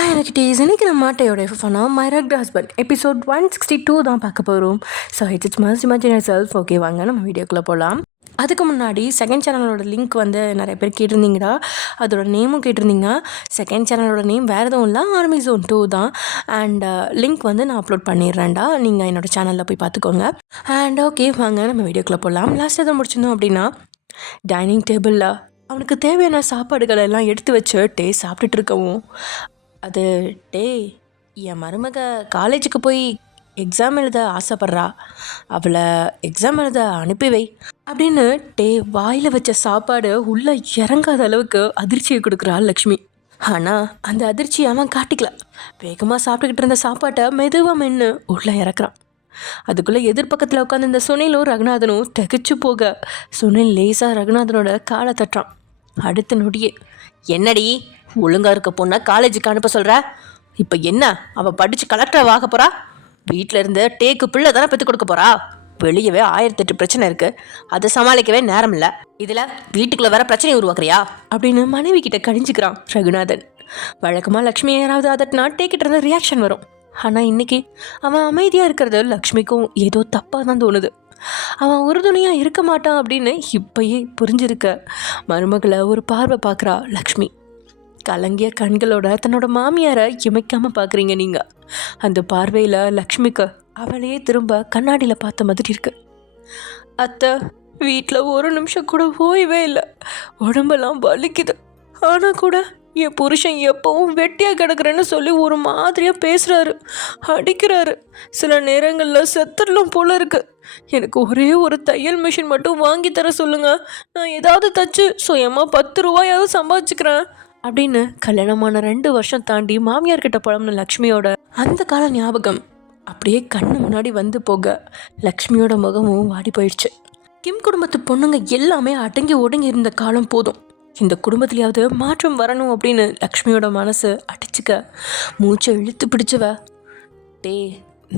எனக்கு டீஸ் இன்னைக்கு நம்ம மாட்டையோட எஃப்எஃப்னா மை ரக்ட் ஹஸ்பண்ட் எபிசோட் 162 தான் பார்க்க போகிறோம். So it's must imagine self. Okay, வாங்க நம்ம வீடியோக்குள்ளே போகலாம். அதுக்கு முன்னாடி செகண்ட் சேனலோட லிங்க் வந்து நிறைய பேர் கேட்டிருந்தீங்கடா, அதோட நேமும் கேட்டிருந்தீங்க. செகண்ட் சேனலோட நேம் வேறு எதுவும் இல்லை, ஆர்மி ஜோன் 2 தான். அண்ட் லிங்க் வந்து நான் அப்லோட் பண்ணிடுறேன்டா, நீங்கள் என்னோடய சேனலில் போய் பார்த்துக்கோங்க. அண்ட் ஓகே, வாங்க நம்ம வீடியோக்குள்ளே போகலாம். லாஸ்ட் எதை முடிச்சிருந்தோம் அப்படின்னா, டைனிங் டேபிளில் அவனுக்கு தேவையான சாப்பாடுகளை எல்லாம் எடுத்து வச்சு டே சாப்பிட்டுட்டு இருக்கவும், அது டே என் மருமக காலேஜுக்கு போய் எக்ஸாம் எழுத ஆசைப்பட்றா, அவளை எக்ஸாம் எழுத அனுப்பி வை அப்படின்னு டே வாயில் வச்ச சாப்பாடு உள்ளே இறங்காத அளவுக்கு அதிர்ச்சியை கொடுக்குறா லக்ஷ்மி. ஆனால் அந்த அதிர்ச்சியை அவன் காட்டிக்கல. வேகமாக சாப்பிட்டுக்கிட்டு இருந்த சாப்பாட்டை மெதுவாக மென்று உள்ளே இறக்குறான். அதுக்குள்ளே எதிர்பக்கத்தில் உட்காந்து இந்த சுனிலும் ரகுநாதனும் திகச்சு போக சுனில் லேசாக ரகுநாதனோட காலை தட்டுறான். அடுத்த நொடியே, என்னடி ஒழுங்காக இருக்க பொண்ணை காலேஜுக்கு அனுப்ப சொல்கிற? இப்போ என்ன, அவள் படித்து கலெக்டர் ஆக போகிறா? வீட்டில் இருந்து டேக்கு பிள்ளை தானே பெற்று கொடுக்க போகிறா? வெளியவே 1008 பிரச்சனை இருக்குது, அதை சமாளிக்கவே நேரம் இல்லை, இதில் வீட்டுக்குள்ளே வேற பிரச்சனை உருவாக்குறியா அப்படின்னு மனைவி கிட்ட கழிஞ்சிக்கிறான் ரகுநாதன். வழக்கமாக லக்ஷ்மி யாராவது அதட்டினா டேக்கிட்ட இருந்து ரியாக்ஷன் வரும். ஆனால் இன்னைக்கு அவன் அமைதியாக இருக்கிறது லக்ஷ்மிக்கும் ஏதோ தப்பாக தான் தோணுது. அவன் உறுதுணையாக இருக்க மாட்டான் அப்படின்னு இப்பயே புரிஞ்சிருக்க மருமகளை ஒரு பார்வை பார்க்குறா லக்ஷ்மி. கலங்கிய கண்களோட தன்னோட மாமியாரை இமைக்காமல் பார்க்குறீங்க நீங்கள். அந்த பார்வையில் லக்ஷ்மிக்கு அவளையே திரும்ப கண்ணாடியில் பார்த்த மாதிரி இருக்கு. அத்தை, வீட்டில் ஒரு நிமிஷம் கூட ஓய்வே இல்லை, உடம்பெல்லாம் வலிக்குது. ஆனால் கூட என் புருஷன் எப்பவும் வெட்டியாக கிடக்குறேன்னு சொல்லி ஒரு மாதிரியாக பேசுகிறாரு, அடிக்கிறாரு. சில நேரங்களில் செத்துடலாம் போல இருக்கு. எனக்கு ஒரே ஒரு தையல் மிஷின் மட்டும் வாங்கி தர சொல்லுங்கள், நான் ஏதாவது தச்சு சுயமாக 10 ரூபாயாவது சம்பாதிச்சுக்கிறேன் அப்படின்னு கல்யாணமான 2 வருஷம் தாண்டி மாமியார்கிட்ட புலம்புன லக்ஷ்மியோட அந்த கால ஞாபகம் அப்படியே கண்ணு முன்னாடி வந்து போக லக்ஷ்மியோட முகமும் வாடி போயிடுச்சு. கிம் குடும்பத்து பொண்ணுங்க எல்லாமே அடங்கி ஒடுங்கி இருந்த காலம் போதும், இந்த குடும்பத்திலேயாவது மாற்றம் வரணும் அப்படின்னு லக்ஷ்மியோட மனசு அடிச்சுக்க மூச்சை இழுத்து பிடிச்சவ, டே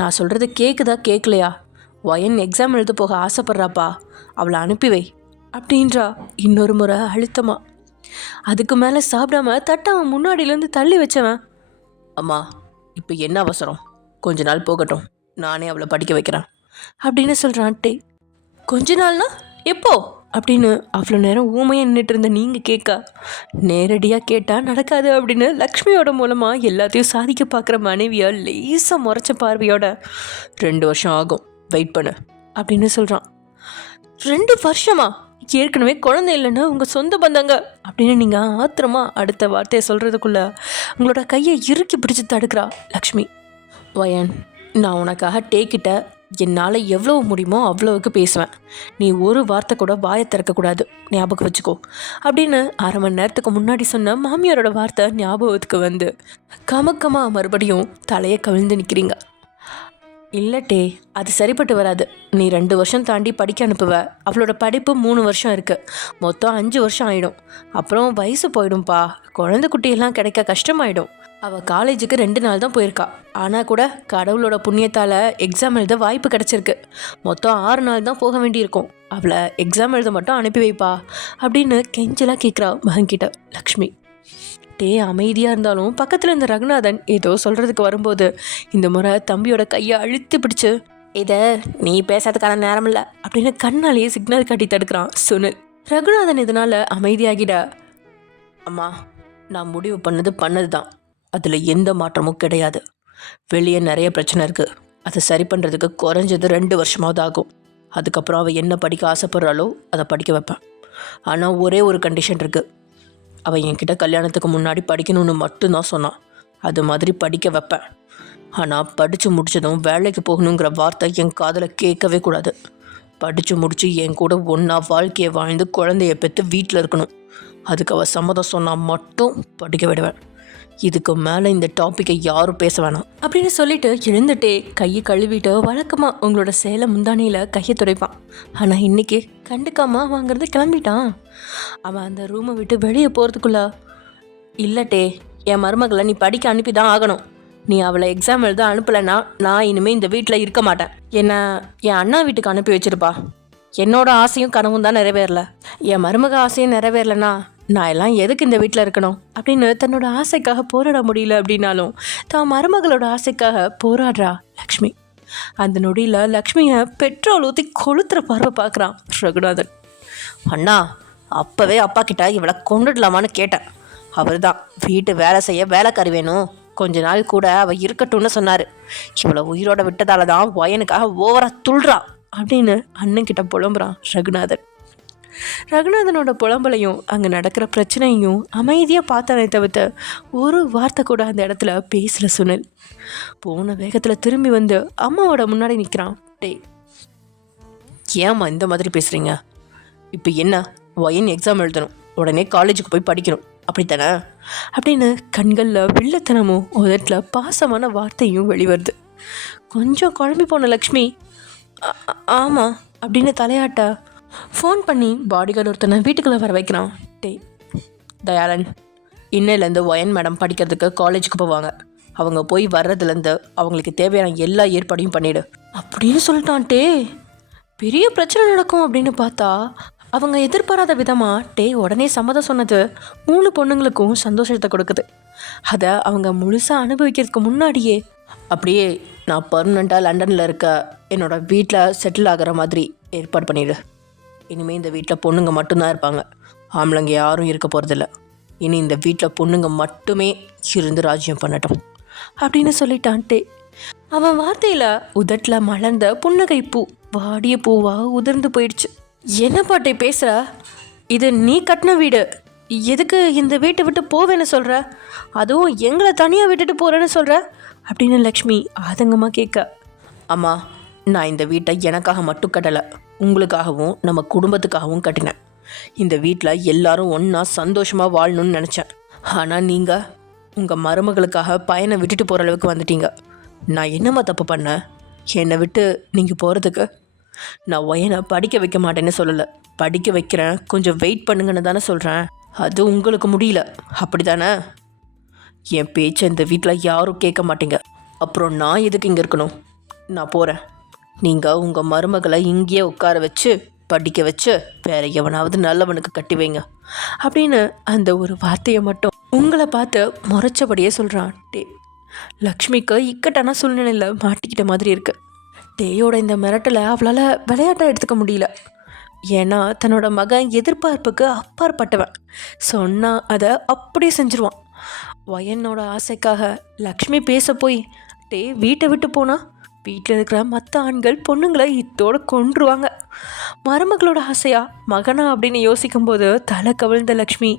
நான் சொல்கிறது கேட்குதா கேட்கலையா? ஒயன் எக்ஸாம் எழுத போக ஆசைப்பட்றாப்பா, அவளை அனுப்பி வை அப்படின்றா இன்னொரு முறை அழுத்தமா. அதுக்கு மேலே சாப்பிடாம தட்டை அவன் முன்னாடியிலேருந்து தள்ளி வச்சவன், அம்மா இப்போ என்ன அவசரம், கொஞ்ச நாள் போகட்டும், நானே அவளை படிக்க வைக்கிறேன் அப்படின்னு சொல்கிறான் டே. கொஞ்ச நாள்னா எப்போ அப்படின்னு அவ்வளோ நேரம் ஊமையாக நின்றுட்டு இருந்த நீங்கள் கேட்க, நேரடியாக கேட்டால் நடக்காது அப்படின்னு லக்ஷ்மியோட மூலமாக எல்லாத்தையும் சாதிக்க பார்க்குற மனைவியை லேசாக முறைச்ச பார்வையோட 2 வருஷம் ஆகும், வெயிட் பண்ணு அப்படின்னு சொல்கிறான். 2 வருஷமா? ஏற்கனவே குழந்தை இல்லைன்னு உங்கள் சொந்த பந்தங்க அப்படின்னு நீங்கள் ஆத்திரமாக அடுத்த வார்த்தையை சொல்கிறதுக்குள்ள உங்களோட கையை இறுக்கி பிடிச்சி தடுக்கிறா லக்ஷ்மி. வயன், நான் உனக்காக டேக்கிட்ட என்னால் எவ்வளோ முடியுமோ அவ்வளோவுக்கு பேசுவேன், நீ ஒரு வார்த்தை கூட வாயை திறக்கக்கூடாது, ஞாபகம் வச்சுக்கோ அப்படின்னு 1/2 மணி நேரத்துக்கு முன்னாடி சொன்ன மாமியாரோட வார்த்தை ஞாபகத்துக்கு வந்து கமக்கமாக மறுபடியும் தலையை கவிழ்ந்து நிற்கிறீங்க. இல்லட்டே, அது சரிப்பட்டு வராது. நீ 2 வருஷம் தாண்டி படிக்க அனுப்புவ, அவளோட படிப்பு 3 வருஷம் இருக்குது, மொத்தம் 5 வருஷம் ஆகிடும். அப்புறம் வயசு போயிடும்பா, குழந்தை குட்டியெல்லாம் கிடைக்க கஷ்டமாயிடும். அவள் காலேஜுக்கு 2 நாள் தான் போயிருக்கா, ஆனால் கூட கடவுளோட புண்ணியத்தால் எக்ஸாம் எழுத வாய்ப்பு கிடச்சிருக்கு. மொத்தம் 6 நாள் தான் போக வேண்டியிருக்கும். அவளை எக்ஸாம் எழுத மட்டும் அனுப்பி வைப்பா அப்படின்னு கெஞ்சலாக கேட்குறா மகன்கிட்ட லக்ஷ்மி. டே அமைதியாக இருந்தாலும் பக்கத்தில் இருந்த ரகுநாதன் ஏதோ சொல்கிறதுக்கு வரும்போது இந்த முறை தம்பியோட கையை அழுத்தி பிடிச்சு, இதை நீ பேசாததுக்கான நேரம் இல்லை அப்படின்னு கண்ணாலேயே சிக்னல் காட்டி தடுக்கிறான் சுனில். ரகுநாதன் இதனால் அமைதியாகிட, அம்மா நான் முடிவு பண்ணது தான், அதில் எந்த மாற்றமும் கிடையாது. வெளியே நிறைய பிரச்சனை இருக்குது, அதை சரி பண்ணுறதுக்கு குறைஞ்சது 2 வருஷமாவது ஆகும். அதுக்கப்புறம் அவள் என்ன படிக்க ஆசைப்படுறாளோ அதை படிக்க வைப்பேன். ஆனால் ஒரே ஒரு கண்டிஷன் இருக்குது, அவள் என்கிட்ட கல்யாணத்துக்கு முன்னாடி படிக்கணும்னு மட்டும்தான் சொன்னான், அது மாதிரி படிக்க வைப்பேன். ஆனால் படித்து முடித்ததும் வேலைக்கு போகணுங்கிற வார்த்தை என் காதில் கேட்கவே கூடாது. படித்து முடித்து என் கூட ஒன்றா வாழ்க்கையை வாழ்ந்து குழந்தைய பெற்று வீட்டில் இருக்கணும். அதுக்கு அவள் சம்மதம் சொன்னால் மட்டும் படிக்க விடுவேன். இதுக்கு மேலே இந்த டாப்பிக்கை யாரும் பேச வேணாம் அப்படின்னு சொல்லிட்டு எழுந்துட்டே கையை கழுவிட்டு வழக்கமாக உங்களோட சேலை முந்தானியில் கையை துடைப்பான். ஆனால் இன்றைக்கி கண்டுக்காமல் வாங்கிறது கிளம்பிட்டான். அவன் அந்த ரூமை விட்டு வெளியே போகிறதுக்குள்ள, இல்லட்டே என் மருமகளை நீ படிக்க அனுப்பி தான் ஆகணும். நீ அவளை எக்ஸாம் எழுத அனுப்பலைன்னா நான் இனிமேல் இந்த வீட்டில் இருக்க மாட்டேன். என்னை என் அண்ணா வீட்டுக்கு அனுப்பி வச்சிருப்பா. என்னோட ஆசையும் கனவும் தான் நிறைவேறல. என் மருமக ஆசையும் நிறைவேறலைன்னா நான் எல்லாம் எதுக்கு இந்த வீட்டில் இருக்கணும் அப்படின்னு தன்னோட ஆசைக்காக போராட முடியல அப்படின்னாலும் தான் மருமகளோட ஆசைக்காக போராடுறா லக்ஷ்மி. அந்த நொடியில் லக்ஷ்மியை பெட்ரோல் ஊற்றி கொளுத்துற பார்வை பார்க்குறான் ரகுநாதன். அண்ணா, அப்போவே அப்பா கிட்ட இவளை கொண்டுடலாமான்னு கேட்டேன். அவர் தான் வீட்டு வேலை செய்ய வேலைக்காரி வேணும், கொஞ்ச நாள் கூட அவள் இருக்கட்டும்னு சொன்னார். இவளை உயிரோட விட்டதால தான் வயனுக்காக ஓவராக துள்றா அப்படின்னு அண்ணன்கிட்ட புலம்புறான் ரகுநாதன். ரகுநாதனோட புலம்பலையும் அங்கே நடக்கிற பிரச்சனையும் அமைதியாக பார்த்தானே தவிர்த்து ஒரு வார்த்தை கூட அந்த இடத்துல பேசல சுனில். போன வேகத்தில் திரும்பி வந்து அம்மாவோட முன்னாடி நிற்கிறான். டேய், ஏம்மா இந்த மாதிரி பேசுகிறீங்க? இப்போ என்ன, ஒயன் எக்ஸாம் எழுதணும், உடனே காலேஜுக்கு போய் படிக்கணும், அப்படித்தானே அப்படின்னு கண்களில் வில்லத்தனமும் உதட்டில் பாசமான வார்த்தையும் வெளிவருது. கொஞ்சம் குழம்பி போன லக்ஷ்மி ஆமாம் அப்படின்னு தலையாட்டா ஃபோன் பண்ணி பாடிகார்டு ஒருத்தனை வீட்டுக்குள்ளே வர வைக்கிறான். டேய் தயாளன், இன்னையிலேருந்து ஒயன் மேடம் படிக்கிறதுக்கு காலேஜுக்கு போவாங்க. அவங்க போய் வர்றதுலேருந்து அவங்களுக்கு தேவையான எல்லா ஏற்பாடையும் பண்ணிவிடு அப்படின்னு சொல்லிட்டான்ட்டே. பெரிய பிரச்சனை நடக்கும் அப்படின்னு பார்த்தா அவங்க எதிர்பாராத விதமாக டே உடனே சம்மதம் சொன்னது 3 பொண்ணுங்களுக்கும் சந்தோஷத்தை கொடுக்குது. அதை அவங்க முழுசாக அனுபவிக்கிறதுக்கு முன்னாடியே அப்படியே நான் பர்மனெண்ட்டாக லண்டனில் இருக்க என்னோடய வீட்டில் செட்டில் ஆகிற மாதிரி ஏற்பாடு பண்ணிவிடு. இனிமேல் இந்த வீட்டில் பொண்ணுங்க மட்டும்தான் இருப்பாங்க, ஆம்பளைங்க யாரும் இருக்க போகிறதில்ல. இனி இந்த வீட்டில் பொண்ணுங்க மட்டுமே இருந்து ராஜ்யம் பண்ணட்டும் அப்படின்னு சொல்லிட்டான்ட்டே. அவன் வார்த்தையில் உதட்டில் மலர்ந்த புன்னகை பூ வாடிய பூவாக உதிர்ந்து போயிடுச்சு. என்ன பாட்டை பேசுகிற? இது நீ கட்டின வீடு, எதுக்கு இந்த வீட்டை விட்டு போவேன்னு சொல்கிற? அதுவும் எங்களை தனியாக விட்டுட்டு போகிறேன்னு சொல்கிற அப்படின்னு லக்ஷ்மி ஆதங்கமாக கேட்க. அம்மா, நான் இந்த வீட்டை எனக்காக மட்டும் கட்டலை, உங்களுக்காகவும் நம்ம குடும்பத்துக்காகவும் கட்டினேன். இந்த வீட்டில் எல்லாரும் ஒன்றா சந்தோஷமாக வாழணும்னு நினச்சேன். ஆனால் நீங்கள் உங்கள் மருமகளுக்காக பையனை விட்டுட்டு போகிற அளவுக்கு வந்துட்டீங்க. நான் என்னம்மா தப்பு பண்ணேன்? என்னை விட்டு நீங்கள் போகிறதுக்கு? நான் ஒயனை படிக்க வைக்க மாட்டேன்னு சொல்லலை, படிக்க வைக்கிறேன், கொஞ்சம் வெயிட் பண்ணுங்கன்னு தானே சொல்கிறேன். அது உங்களுக்கு முடியல, அப்படி தானே? என் பேச்சை இந்த வீட்டில் யாரும் கேட்க மாட்டீங்க. அப்புறம் நான் எதுக்கு இங்கே இருக்கணும்? நான் போகிறேன். நீங்கள் உங்கள் மருமகளை இங்கேயே உட்கார வச்சு படிக்க வச்சு வேற எவனாவது நல்லவனுக்கு கட்டி வைங்க அப்படின்னு அந்த ஒரு வார்த்தையை மட்டும் உங்களை பார்த்து முறைச்சபடியே சொல்கிறான் டே. லக்ஷ்மிக்கு இக்கட்டான சூழ்நிலையில் மாட்டிக்கிட்ட மாதிரி இருக்கு. டேயோட இந்த மிரட்டலை அவளால் விளையாட்டாக எடுத்துக்க முடியல. ஏன்னா தன்னோட மகன் எதிர்பார்ப்புக்கு அப்பாற்பட்டவன், சொன்னால் அதை அப்படியே செஞ்சுருவான். வயனோட ஆசைக்காக லக்ஷ்மி பேச போய் டே வீட்டை விட்டு போனால் வீட்டில் இருக்கிற மற்ற ஆண்கள் பொண்ணுங்களை இத்தோடு கொன்றுவாங்க. மருமகளோட ஆசையா மகனா அப்படின்னு யோசிக்கும்போது தலை கவிழ்ந்த லக்ஷ்மி,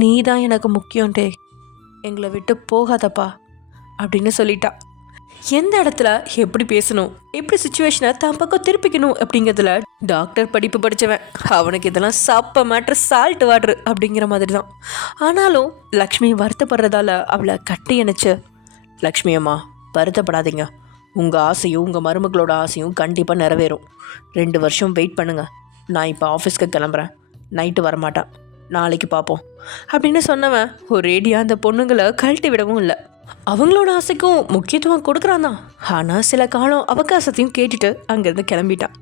நீ தான் எனக்கு முக்கியம் டே, எங்களை விட்டு போகாதப்பா அப்படின்னு சொல்லிட்டா. எந்த இடத்துல எப்படி பேசணும், எப்படி சுச்சுவேஷனை தான் பக்கம் திருப்பிக்கணும் அப்படிங்கிறதுல டாக்டர் படிப்பு படித்தவன், அவனுக்கு இதெல்லாம் சாப்ப மேட்ரு சால்ட் வாட்ரு அப்படிங்கிற மாதிரி தான். ஆனாலும் லக்ஷ்மி வருத்தப்படுறதால அவளை கட்டி அணைச்சு, லக்ஷ்மி அம்மா வருத்தப்படாதீங்க, உங்கள் ஆசையும் உங்கள் மருமகளோட ஆசையும் கண்டிப்பாக நிறைவேறும். 2 வருஷம் வெயிட் பண்ணுங்கள். நான் இப்போ ஆஃபீஸ்க்கு கிளம்புறேன், நைட்டு வரமாட்டேன், நாளைக்கு பார்ப்போம் அப்படின்னு சொன்னவன் ஒரேடியாக அந்த பொண்ணுங்களை கழட்டி விடவும் இல்லை. அவங்களோட ஆசைக்கும் முக்கியத்துவம் கொடுக்குறான் தான், ஆனால் சில காலம் அவகாசத்தையும் கேட்டுட்டு அங்கேருந்து கிளம்பிட்டான்.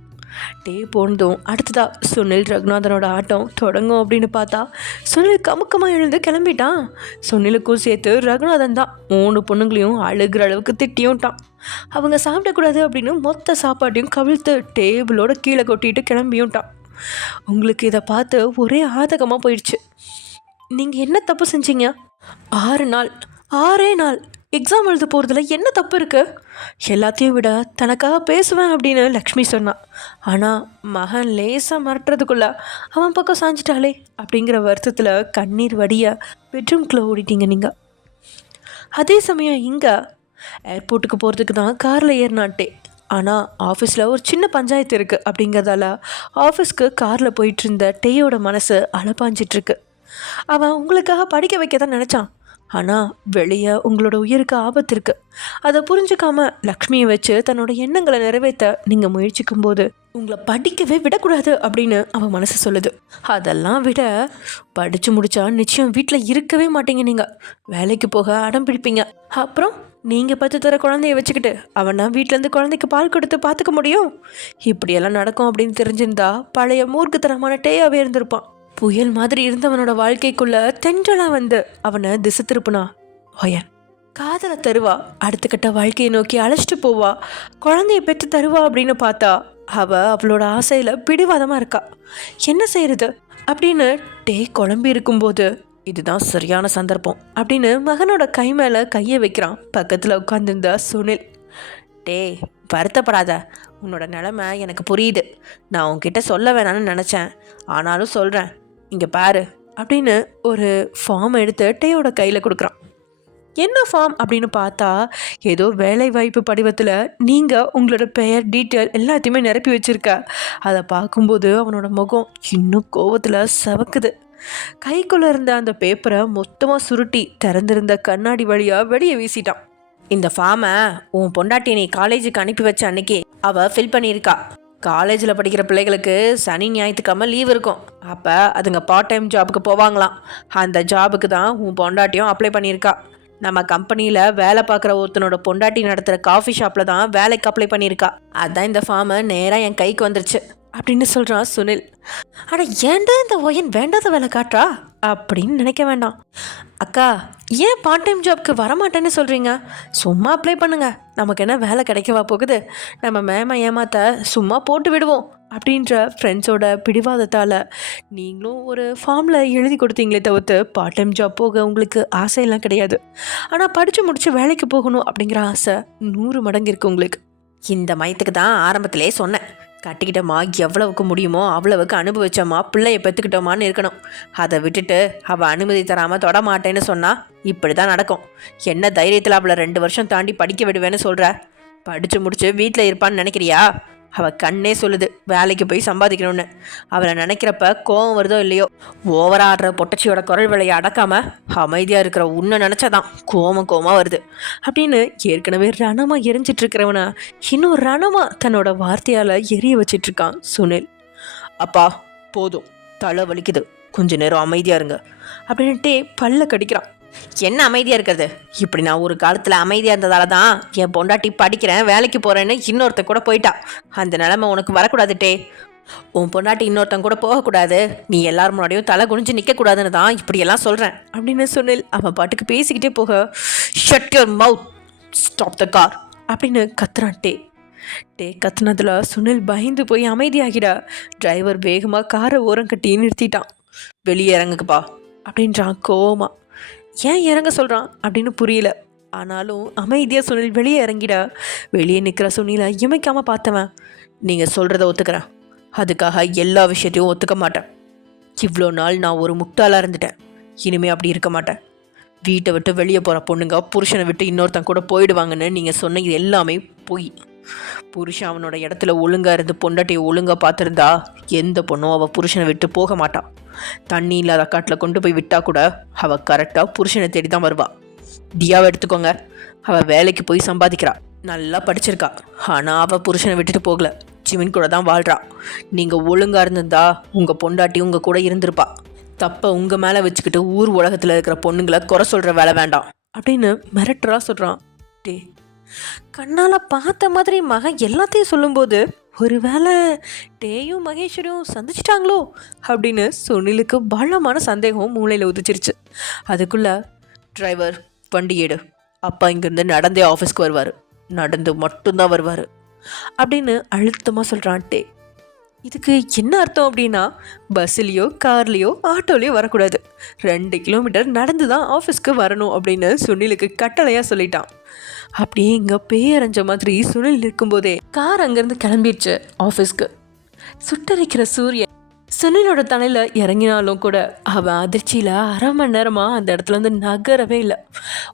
டே போனதும் அடுத்ததா சுனில் ரகுநாதனோட ஆட்டம் தொடங்கும் அப்படின்னு பார்த்தா சுனில் கமுக்கமாக எழுந்து கிளம்பிட்டான். சுனிலுக்கும் சேர்த்து ரகுநாதன் தான் 3 பொண்ணுங்களையும் அழுகிற அளவுக்கு திட்டியும்ட்டான். அவங்க சாப்பிடக்கூடாது அப்படின்னு மொத்த சாப்பாட்டையும் கவிழ்த்து டேபிளோட கீழே கொட்டிட்டு கிளம்பியும்ட்டான். உங்களுக்கு இதை பார்த்து ஒரே ஆதகமாக போயிடுச்சு. நீங்கள் என்ன தப்பு செஞ்சீங்க? 6 நாள் எக்ஸாம் எழுத போகிறதுல என்ன தப்பு இருக்குது? எல்லாத்தையும் விட தனக்காக பேசுவேன் அப்படின்னு லக்ஷ்மி சொன்னான். ஆனால் மகன் லேசாக மறட்டுறதுக்குள்ள அவன் பக்கம் சாஞ்சிட்டாலே அப்படிங்கிற வருத்தத்தில் கண்ணீர் வடிய பெட்ரூம்குள்ளே ஓடிட்டீங்க நீங்கள். அதே சமயம் இங்கே ஏர்போர்ட்டுக்கு போகிறதுக்கு தான் காரில் ஏறினாட்டே. ஆனால் ஆஃபீஸில் ஒரு சின்ன பஞ்சாயத்து இருக்குது அப்படிங்கிறதால ஆஃபீஸ்க்கு காரில் போயிட்டு இருந்த டேயோட மனசு அலப்பாஞ்சிட்ருக்கு. அவன் உங்களுக்காக படிக்க வைக்க தான் நினச்சான், ஆனால் வெளியே உங்களோட உயிருக்கு ஆபத்து இருக்குது. அதை புரிஞ்சுக்காம லக்ஷ்மியை வச்சு தன்னோட எண்ணங்களை நிறைவேற்ற நீங்கள் முயற்சிக்கும் போது உங்களை படிக்கவே விடக்கூடாது அப்படின்னு அவன் மனசு சொல்லுது. அதெல்லாம் விட படித்து முடித்தா நிச்சயம் வீட்டில் இருக்கவே மாட்டீங்க, நீங்கள் வேலைக்கு போக அடம் பிடிப்பீங்க. அப்புறம் நீங்கள் பத்து தர குழந்தைய வச்சுக்கிட்டு அவனா வீட்டிலேருந்து குழந்தைக்கு பால் கொடுத்து பார்த்துக்க முடியும்? இப்படியெல்லாம் நடக்கும் அப்படின்னு தெரிஞ்சிருந்தா பழைய மூர்க்கத்தனமான டேயாவே இருந்திருப்பான். புயல் மாதிரி இருந்தவனோட வாழ்க்கைக்குள்ள தென்றலா வந்து அவனை திசை திருப்புனா ஒயன். காதலை தருவா, அடுத்த கட்ட வாழ்க்கையை நோக்கி அழைச்சிட்டு போவா, குழந்தைய பெற்று தருவா அப்படின்னு பார்த்தா அவளோட ஆசையில பிடிவாதமா இருக்கா. என்ன செய்யறது அப்படின்னு டே குழம்பி இருக்கும்போது இதுதான் சரியான சந்தர்ப்பம் அப்படின்னு மகனோட கை மேல கையை வைக்கிறான் பக்கத்துல உட்காந்துருந்த சுனில். டே வருத்தப்படாத, உன்னோட நிலைமை எனக்கு புரியுது. நான் உன்கிட்ட சொல்ல வேணான்னு நினச்சேன், ஆனாலும் சொல்கிறேன். இங்கே பாரு அப்படின்னு ஒரு ஃபார்ம் எடுத்து டேயோட கையில் கொடுக்குறான். என்ன ஃபார்ம் அப்படின்னு பார்த்தா ஏதோ வேலை வாய்ப்பு படிவத்தில் நீங்கள் உங்களோட பெயர் டீட்டெயில் எல்லாத்தையுமே நிரப்பி வச்சுருக்க. அதை பார்க்கும்போது அவனோட முகம் இன்னும் கோவத்தில் சவக்குது. கைக்குள்ளே இருந்த அந்த பேப்பரை மொத்தமாக சுருட்டி திறந்திருந்த கண்ணாடி வழியாக வெளியே வீசிட்டான். இந்த ஃபார்மை உன் பொண்டாட்டி நீ காலேஜுக்கு அனுப்பி வச்ச அன்னைக்கு அவள் ஃபில் பண்ணியிருக்கா. காலேஜில் படிக்கிற பிள்ளைகளுக்கு சனி ஞாயிற்றுக்கிழமை லீவ் இருக்கும். அப்போ அதுங்க பார்ட் டைம் ஜாபுக்கு போவாங்களாம். அந்த ஜாபுக்கு தான் உன் பொண்டாட்டியும் அப்ளை பண்ணியிருக்கா. நம்ம கம்பெனியில் வேலை பார்க்குற ஒருத்தனோட பொண்டாட்டி நடத்துகிற காஃபி ஷாப்பில் தான் வேலைக்கு அப்ளை பண்ணியிருக்கா. அதுதான் இந்த ஃபார்மை நேராக என் கைக்கு வந்துருச்சு அப்படின்னு சொல்கிறான் சுனில். ஆனால் ஏன்டா இந்த ஒயன் வேண்டாத வேலை காட்டுறா அப்படின்னு நினைக்க வேண்டாம். அக்கா, ஏன் பார்ட் டைம் ஜாப்க்கு வரமாட்டேன்னு சொல்கிறீங்க? சும்மா அப்ளை பண்ணுங்க, நமக்கு என்ன வேலை கிடைக்கவா போகுது? நம்ம மேம ஏமாத்த சும்மா போட்டு விடுவோம் அப்படின்ற ஃப்ரெண்ட்ஸோட பிடிவாதத்தால் நீங்களும் ஒரு ஃபார்மில் எழுதி கொடுத்தீங்களே தவிர்த்து பார்ட் டைம் ஜாப் போக உங்களுக்கு ஆசையெல்லாம் கிடையாது. ஆனால் படித்து முடித்து வேலைக்கு போகணும் அப்படிங்கிற ஆசை 100 மடங்கு இருக்குது உங்களுக்கு. இந்த மயத்துக்கு தான் ஆரம்பத்திலே சொன்னேன், கட்டிக்கிட்டோமா எவ்வளவுக்கு முடியுமோ அவ்வளவுக்கு அனுபவிச்சோமா பிள்ளைய பெற்றுக்கிட்டோமான்னு இருக்கணும். அதை விட்டுட்டு அவள் அனுமதி தராமல் தொட மாட்டேன்னு சொன்னால் இப்படி தான் நடக்கும். என்ன தைரியத்தில் அவளை 2 வருஷம் தாண்டி படிக்க விடுவேன்னு சொல்கிற? படித்து முடிச்சு வீட்டில் இருப்பான்னு நினைக்கிறியா? அவள் கண்ணே சொல்லுது வேலைக்கு போய் சம்பாதிக்கணும்னு. அவளை நினைக்கிறப்ப கோவம் வருதோ இல்லையோ, ஓவரா ஆடுற பொட்டச்சியோட குரல் விலையை அடக்காமல் அமைதியாக இருக்கிற உன்னை நினச்சாதான் கோவமாக வருது அப்படின்னு ஏற்கனவே ரணமாக எரிஞ்சிட்ருக்கிறவனா இன்னும் ரணமாக தன்னோட வார்த்தையால் எரிய வச்சிட்ருக்கான் சுனில். அப்பா போதும், தலை வலிக்குது, கொஞ்ச நேரம் அமைதியாக இருங்க அப்படின்ட்டே பல்ல கடிக்கிறான். என்ன அமைதியாக இருக்கிறது? இப்படி நான் ஒரு காலத்தில் அமைதியாக இருந்ததால தான் என் பொண்டாட்டி படிக்கிறேன் வேலைக்கு போகிறேன்னு இன்னொருத்த கூட போயிட்டா. அந்த நிலைமை உனக்கு வரக்கூடாதுட்டே. உன் பொண்டாட்டி இன்னொருத்தன் கூட போகக்கூடாது, நீ எல்லாரும் முன்னாடியும் தலை குனிஞ்சு நிற்கக்கூடாதுன்னு தான் இப்படியெல்லாம் சொல்கிறேன் அப்படின்னு சுனில் அவன் பாட்டுக்கு பேசிக்கிட்டே போக shut your mouth, stop the car அப்படின்னு கத்துறான் டே கத்துனதில் சுனில் பயந்து போய் அமைதியாகிடா. டிரைவர் வேகமாக காரை ஓரம் கட்டி நிறுத்திட்டான். வெளியே இறங்குப்பா அப்படின்றான் கோவமா. ஏன் இறங்க சொல்கிறான் அப்படின்னு புரியல. ஆனாலும் அமைதியாக சுனில் வெளியே இறங்கிடா. வெளியே நிற்கிற சுனிலை இமைக்காமல் பார்த்தவன், நீங்கள் சொல்கிறத ஒத்துக்கிறேன், அதுக்காக எல்லா விஷயத்தையும் ஒத்துக்க மாட்டேன். இவ்வளோ நாள் நான் ஒரு முட்டாளாக இருந்துட்டேன், இனிமேல் அப்படி இருக்க மாட்டேன். வீட்டை விட்டு வெளியே போகிற பொண்ணுங்க புருஷனை விட்டு இன்னொருத்தன் கூட போயிடுவாங்கன்னு நீங்கள் சொன்ன இது எல்லாமே பொய். புருஷன் அவனோட இடத்துல ஒழுங்காக இருந்து பொண்டாட்டியை ஒழுங்காக பார்த்துருந்தா எந்த பொண்ணும் அவள் புருஷனை விட்டு போக மாட்டான். தண்ணி இல்லாத காட்டில் கொண்டு போய் விட்டா கூட அவள் கரெக்டாக புருஷனை தேடி தான் வருவா. தியாவை எடுத்துக்கோங்க, அவள் வேலைக்கு போய் சம்பாதிக்கிறா, நல்லா படிச்சிருக்கா, ஆனால் அவள் புருஷனை விட்டுட்டு போகல, ஜிமின் கூட தான் வாழ்கிறா. நீங்கள் ஒழுங்காக இருந்திருந்தா உங்கள் பொண்டாட்டி உங்கள் கூட இருந்திருப்பா. தப்பை உங்கள் மேலே வச்சுக்கிட்டு ஊர் உலகத்தில் இருக்கிற பொண்ணுங்களை குறை சொல்கிற வேலை வேண்டாம் அப்படின்னு மிரட்டரா சொல்கிறான். கண்ணால் பார்த்த மாதிரி மகன் எல்லாத்தையும் சொல்லும்போது ஒரு வேளை டேயும் மகேஸ்வரியும் சந்திச்சிட்டாங்களோ அப்படின்னு சுனிலுக்கு பலமான சந்தேகம் மூளையில் உதிச்சிருச்சு. அதுக்குள்ள டிரைவர் வண்டி ஏடு, அப்பா இங்கேருந்து நடந்தே ஆஃபீஸ்க்கு வருவார், நடந்து மட்டும்தான் வருவார் அப்படின்னு அழுத்தமாக சொல்கிறான் டே. இதுக்கு என்ன அர்த்தம் அப்படின்னா பஸ்ஸுலேயோ கார்லேயோ ஆட்டோலேயோ வரக்கூடாது, 2 கிலோமீட்டர் நடந்து தான் ஆஃபீஸ்க்கு வரணும் அப்படின்னு சுனிலுக்கு கட்டளையாக சொல்லிட்டான். அப்படியே இங்கே பேரஞ்ச மாதிரி சுனில் இருக்கும்போதே கார் அங்கேருந்து கிளம்பிடுச்சு ஆஃபீஸ்க்கு. சுட்டரிக்கிற சூரியன் சுனிலோட தலையில் இறங்கினாலும் கூட அவன் அதிர்ச்சியில் 1/2 மணி நேரமாக அந்த இடத்துல இருந்து நகரவே இல்லை.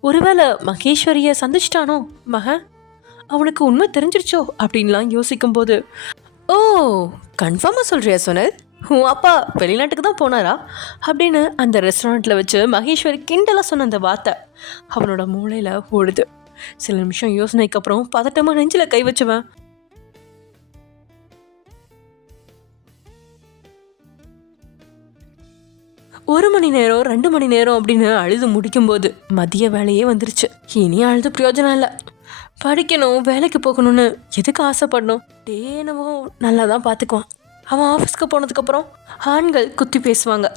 ஒருவேளை மகேஸ்வரியை சந்திச்சிட்டானோ மகன், அவனுக்கு உண்மை தெரிஞ்சிருச்சோ அப்படின்லாம் யோசிக்கும்போது, ஓ கன்ஃபார்மாக சொல்கிறியா சுனில், உன் அப்பா வெளிநாட்டுக்கு தான் போனாரா அப்படின்னு அந்த ரெஸ்டாரண்ட்டில் வச்சு மகேஸ்வரி கிண்டலாக சொன்ன அந்த வார்த்தை அவனோட மூளையில் ஓடுது. சில நிமிஷம் யோசனைக்கு அப்புறம் பதட்டமாக நெஞ்சில் கை வச்சுவேன். 1 மணி நேரம் 2 மணி நேரம் அப்படின்னு அழுது முடிக்கும்போது மதிய வேலையே வந்துருச்சு. இனி அழுது பிரயோஜனம் இல்லை. படிக்கணும் வேலைக்கு போகணும்னு எதுக்கு ஆசைப்படணும்? டேனவோ நல்லா தான் பார்த்துக்குவான். அவன் ஆஃபீஸ்க்கு போனதுக்கப்புறம் ஆண்கள் குத்தி பேசுவாங்க.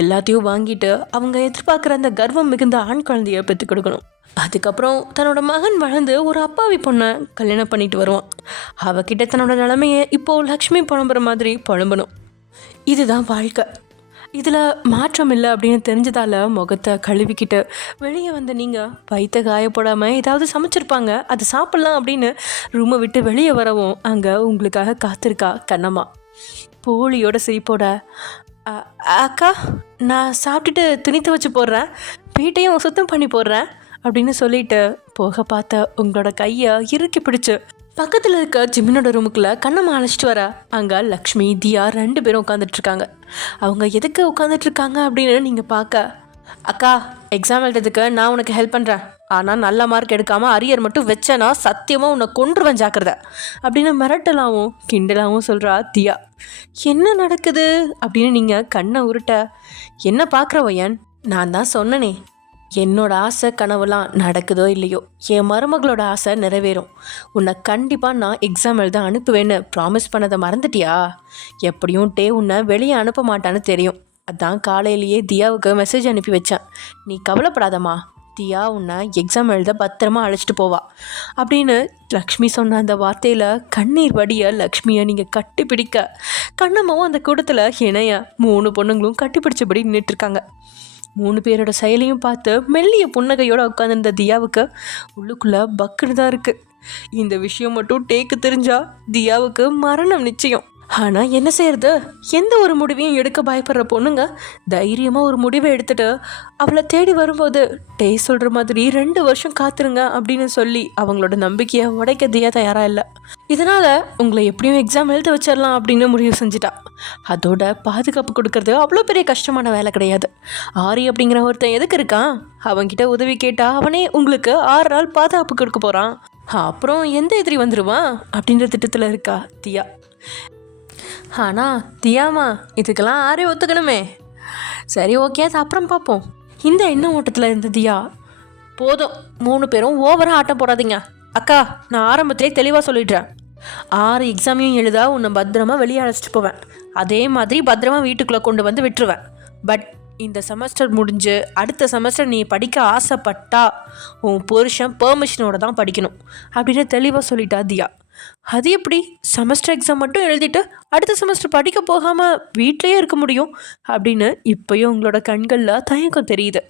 எல்லாத்தையும் வாங்கிட்டு அவங்க எதிர்பார்க்குற அந்த கர்வம் மிகுந்த ஆண் குழந்தைய பெற்றுக் கொடுக்கணும். அதுக்கப்புறம் தன்னோட மகன் வளர்ந்து ஒரு அப்பாவி பொண்ணை கல்யாணம் பண்ணிட்டு வருவான். அவகிட்ட தன்னோட நிலைமையை இப்போது லக்ஷ்மி புலம்புற மாதிரி புலம்பணும். இதுதான் வாழ்க்கை. இதில் மாற்றம் இல்லை அப்படின்னு தெரிஞ்சதால் முகத்தை கழுவிக்கிட்டு வெளியே வந்து நீங்கள் வயிற்ற காயப்படாமல் ஏதாவது சமைச்சிருப்பாங்க, அது சாப்பிட்லாம் அப்படின்னு ரூமை விட்டு வெளியே வரவும் அங்கே உங்களுக்காக காத்திருக்கா கண்ணம்மா போலியோட சிரிப்போட. அக்கா, நான் சாப்பிட்டுட்டு துணி துவைச்சி போடுறேன், வீட்டையும் சுத்தம் பண்ணி போடுறேன் அப்படின்னு சொல்லிட்டு போக பார்த்த உங்களோட கையை இறுக்கி பிடிச்சு பக்கத்தில் இருக்க ஜிம்மினோட ரூமுக்குள்ள கண்ணம்மா அழைச்சிட்டு வர அங்கே லக்ஷ்மி தியா 2 பேரும் உட்காந்துட்ருக்காங்க. அவங்க எதுக்கு உட்காந்துட்ருக்காங்க அப்படின்னு நீங்கள் பார்க்க, அக்கா எக்ஸாம் எழுதுறதுக்கு நான் உனக்கு ஹெல்ப் பண்ணுறேன், ஆனால் நல்ல மார்க் எடுக்காமல் அரியர் மட்டும் வச்சேன்னா சத்தியமாக உன்னை கொன்றுவேன் ஜாக்கிரதை அப்படின்னு மிரட்டலாகவும் கிண்டலாகவும் சொல்கிறா தியா. என்ன நடக்குது அப்படின்னு நீங்கள் கண்ணை உருட்ட, என்ன பார்க்குற வையன், நான் தான் சொன்னனே என்னோட ஆசை கனவுலாம் நடக்குதோ இல்லையோ என் மருமகளோட ஆசை நிறைவேறும், உன்னை கண்டிப்பாக நான் எக்ஸாம் எழுத அனுப்புவேன்னு ப்ராமிஸ் பண்ணதை மறந்துட்டியா? எப்படியும் உன்னை வெளியே அனுப்ப மாட்டான்னு தெரியும், அதான் காலையிலேயே தியாவுக்கு மெசேஜ் அனுப்பி வச்சேன். நீ கவலைப்படாதம்மா, தியா உன்னை எக்ஸாம் எழுத பத்திரமா அழைச்சிட்டு போவா அப்படின்னு லக்ஷ்மி சொன்ன அந்த வார்த்தையில் கண்ணீர் வடிய லக்ஷ்மியை நீங்கள் கட்டி பிடிக்க கண்ணம்மாவும் அந்த கூட்டத்தில் இணைய 3 பொண்ணுங்களும் கட்டி பிடிச்சபடி நின்றுட்டுருக்காங்க. 3 பேரோட செயலையும் பார்த்து மெல்லிய புன்னகையோடு உட்காந்துருந்த தியாவுக்கு உள்ளுக்குள்ளே பக்குன்னு தான் இருக்குது. இந்த விஷயம் மட்டும் டேக்கு தெரிஞ்சா தியாவுக்கு மரணம் நிச்சயம். ஆனால் என்ன செய்யறது, எந்த ஒரு முடிவையும் எடுக்க பயப்படுற பொண்ணுங்க தைரியமாக ஒரு முடிவை எடுத்துட்டு அவளை தேடி வரும்போது டே சொல்கிற மாதிரி 2 வருஷம் காத்துருங்க அப்படின்னு சொல்லி அவங்களோட நம்பிக்கையை உடைக்க தியா தயாராக இல்லை. இதனால் உங்களை எப்படியும் எக்ஸாம் எழுத வச்சிடலாம் அப்படின்னு முடிவு செஞ்சுட்டா. அதோட பாதுகாப்பு கொடுக்கறது அவ்வளோ பெரிய கஷ்டமான வேலை கிடையாது. ஆரி அப்படிங்கிற ஒருத்தன் எதுக்கு இருக்கான், அவன்கிட்ட உதவி கேட்டால் அவனே உங்களுக்கு 6 நாள் பாதுகாப்பு கொடுக்க போகிறான், அப்புறம் எந்த எதிரி வந்துடுவான் அப்படின்ற திட்டத்தில் இருக்கா தியா. ஆனால் தியாமா இதுக்கெல்லாம் ஆரே ஒத்துக்கணுமே, சரி ஓகே அது அப்புறம் பார்ப்போம். இந்த எண்ணம் ஓட்டத்தில் இருந்த தியா, போதும் 3 பேரும் ஓவராக ஆட்டம் போடாதீங்க அக்கா, நான் ஆரம்பத்திலே தெளிவாக சொல்லிடுறேன், 6 எக்ஸாமையும் எழுதா உன்னை பத்திரமா வெளியே அழைச்சிட்டு போவேன், அதே மாதிரி பத்திரமா வீட்டுக்குள்ளே கொண்டு வந்து விட்டுருவேன். பட் இந்த செமஸ்டர் முடிஞ்சு அடுத்த செமஸ்டர் நீ படிக்க ஆசைப்பட்டா உன் புருஷன் பெர்மிஷனோட தான் படிக்கணும் அப்படின்னு தெளிவாக சொல்லிட்டா தியா. அது எப்படி செமஸ்டர் எக்ஸாம் மட்டும் எழுதிட்டு அடுத்த செமஸ்டர் படிக்க போகாமல் வீட்லேயே இருக்க முடியும் அப்படின்னு இப்போயும் உங்களோட கண்களில் தயக்கம் தெரியுது.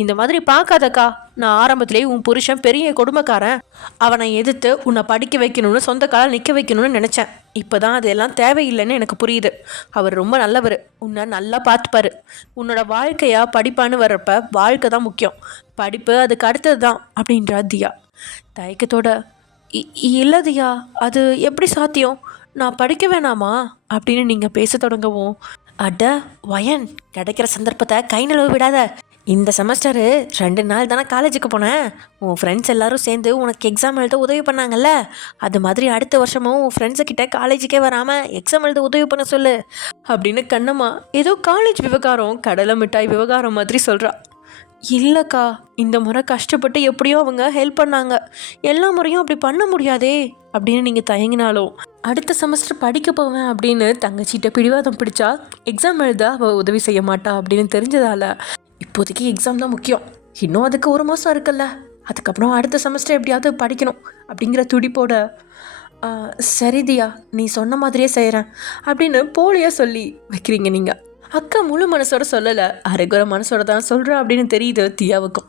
இந்த மாதிரி பார்க்காதக்கா, நான் ஆரம்பத்திலே உன் புருஷன் பெரிய கொடுமைக்காரன், அவனை எதிர்த்து உன்னை படிக்க வைக்கணும்னு சொந்த காலம் நிற்க வைக்கணும்னு நினச்சேன். இப்போ தான் அதெல்லாம் தேவையில்லைன்னு எனக்கு புரியுது. அவர் ரொம்ப நல்லவர், உன்னை நல்லா பார்த்துப்பாரு, உன்னோட வாழ்க்கையாக படிப்பான்னு வர்றப்ப வாழ்க்கை தான் முக்கியம், படிப்பு அதுக்கு அடுத்தது தான் அப்படின்றா தியா தயக்கத்தோட. இல்லை தியா, அது எப்படி சாத்தியம், நான் படிக்க வேணாமா அப்படின்னு நீங்கள் பேச தொடங்கவும், அட வயன், கிடைக்கிற சந்தர்ப்பத்தை கை நழுவ விடாத, இந்த செமஸ்டரு 2 நாள் தானே காலேஜுக்கு போனேன், உன் ஃப்ரெண்ட்ஸ் எல்லோரும் சேர்ந்து உனக்கு எக்ஸாம் எழுத உதவி பண்ணாங்கல்ல, அது மாதிரி அடுத்த வருஷமும் உன் ஃப்ரெண்ட்ஸுக்கிட்ட காலேஜுக்கே வராமல் எக்ஸாம் எழுத உதவி பண்ண சொல்லு அப்படின்னு கண்ணம்மா ஏதோ காலேஜ் விவகாரம் கடலை மிட்டாய் விவகாரம் மாதிரி சொல்கிறா. இல்லைக்கா, இந்த முறை கஷ்டப்பட்டு எப்படியோ அவங்க ஹெல்ப் பண்ணாங்க, எல்லா முறையும் அப்படி பண்ண முடியாதே அப்படின்னு நீங்கள் தயங்கினாலும் அடுத்த செமஸ்டர் படிக்க போவேன் அப்படின்னு தங்கச்சிட்ட பிடிவாதம் பிடிச்சா எக்ஸாம் எழுத அவள் உதவி செய்ய மாட்டா அப்படின்னு தெரிஞ்சதால இப்போதைக்கு எக்ஸாம் தான் முக்கியம், இன்னும் அதுக்கு 1 மாதம் இருக்குல்ல, அதுக்கப்புறம் அடுத்த செமஸ்டர் எப்படியாவது படிக்கணும் அப்படிங்கிற துடிப்போட, சரி தியா நீ சொன்ன மாதிரியே செய்கிறேன் அப்படின்னு போலியாக சொல்லி வைக்கிறீங்க நீங்கள். அக்கா முழு மனசோட சொல்லலை, அரைகுறை மனசோட தான் சொல்கிறேன் அப்படின்னு தெரியுது தியாவுக்கும்.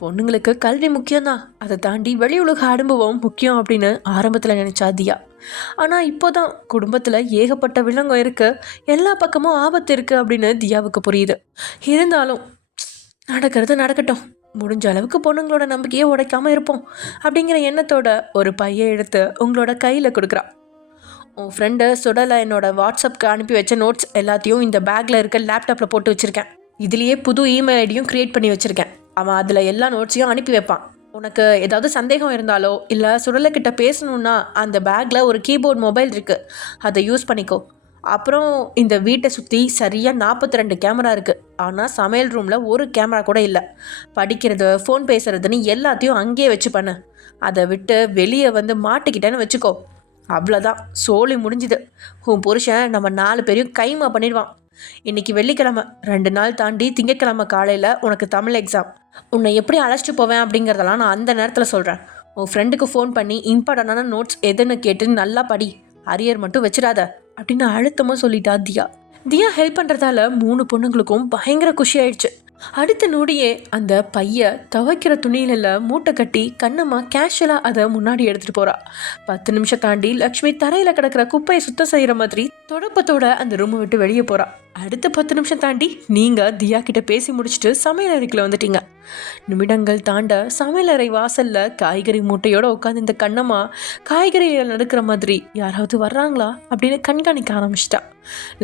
பொண்ணுங்களுக்கு கல்வி முக்கியம்தான், அதை தாண்டி வெளி உலக அனுபவம் முக்கியம் அப்படின்னு ஆரம்பத்தில் நினச்சா தியா. ஆனால் இப்போ தான் குடும்பத்தில் ஏகப்பட்ட வில்லங்கம் இருக்குது, எல்லா பக்கமும் ஆபத்து இருக்குது அப்படின்னு தியாவுக்கு புரியுது. இருந்தாலும் நடக்கிறது நடக்கட்டும், முடிஞ்ச அளவுக்கு பொண்ணுங்களோட நம்பிக்கையை உடைக்காமல் இருப்போம் அப்படிங்கிற எண்ணத்தோட ஒரு பையை எடுத்து உங்களோட கையில் கொடுக்குறா. உன் ஃப்ரெண்டு சுடலை என்னோடய வாட்ஸ்அப்க்கு அனுப்பி வச்ச நோட்ஸ் எல்லாத்தையும் இந்த பேக்கில் இருக்க லேப்டாப்பில் போட்டு வச்சுருக்கேன், இதுலேயே புது இமெயில் ஐடியும் க்ரியேட் பண்ணி வச்சுருக்கேன், அவன் அதில் எல்லா நோட்ஸையும் அனுப்பி வைப்பான். உனக்கு ஏதாவது சந்தேகம் இருந்தாலோ இல்லை சுடலைக்கிட்ட பேசணுன்னா அந்த பேக்கில் ஒரு கீபோர்ட் மொபைல் இருக்குது, அதை யூஸ் பண்ணிக்கோ. அப்புறம் இந்த வீட்டை சுற்றி சரியாக 42 கேமரா இருக்குது, ஆனால் சமையல் ரூமில் ஒரு கேமரா கூட இல்லை. படிக்கிறது ஃபோன் பேசுகிறதுன்னு எல்லாத்தையும் அங்கேயே வச்சு பண்ணு, அதை விட்டு வெளியே வந்து மாட்டிக்கிட்டேன்னு வச்சுக்கோ, அவ்வளோதான், சோலி முடிஞ்சுது. உன் புருஷன் நம்ம 4 பேரையும் கைமா பண்ணிடுவான். இன்றைக்கி வெள்ளிக்கிழமை, 2 நாள் தாண்டி திங்கட்கிழமை காலையில் உனக்கு தமிழ் எக்ஸாம். உன்னை எப்படி அழைச்சிட்டு போவேன் அப்படிங்கிறதெல்லாம் நான் அந்த நேரத்தில் சொல்கிறேன். உன் ஃப்ரெண்டுக்கு ஃபோன் பண்ணி இம்பார்ட்டண்டான நோட்ஸ் எதுன்னு கேட்டு நல்லா படி, அரியர் மட்டும் வச்சிடாத அப்படின்னு அழுத்தமாக சொல்லிட்டா தியா. தியா ஹெல்ப் பண்ணுறதால 3 பொண்ணுங்களுக்கும் பயங்கர குஷி ஆயிடுச்சு. அடுத்த நொடியே அந்த பைய துவைக்கிற துணியில மூட்டை கட்டி கண்ணம்மா கேஷுவலாக அதை முன்னாடி எடுத்துகிட்டு போகிறா. 10 நிமிஷம் தாண்டி லக்ஷ்மி தரையில் கிடக்கிற குப்பையை சுத்தம் செய்கிற மாதிரி தொடப்பத்தோட அந்த ரூமை விட்டு வெளியே போகிறா. அடுத்த 10 நிமிஷம் தாண்டி நீங்கள் தியா கிட்ட பேசி முடிச்சுட்டு சமையலறைக்குள்ள வந்துட்டீங்க. நிமிடங்கள் தாண்ட சமையலறை வாசல்ல காய்கறி மூட்டையோட உட்காந்து இந்த கண்ணம்மா காய்கறிகள் நடக்கிற மாதிரி யாராவது வர்றாங்களா அப்படின்னு கண்காணிக்க ஆரம்பிச்சிட்டா.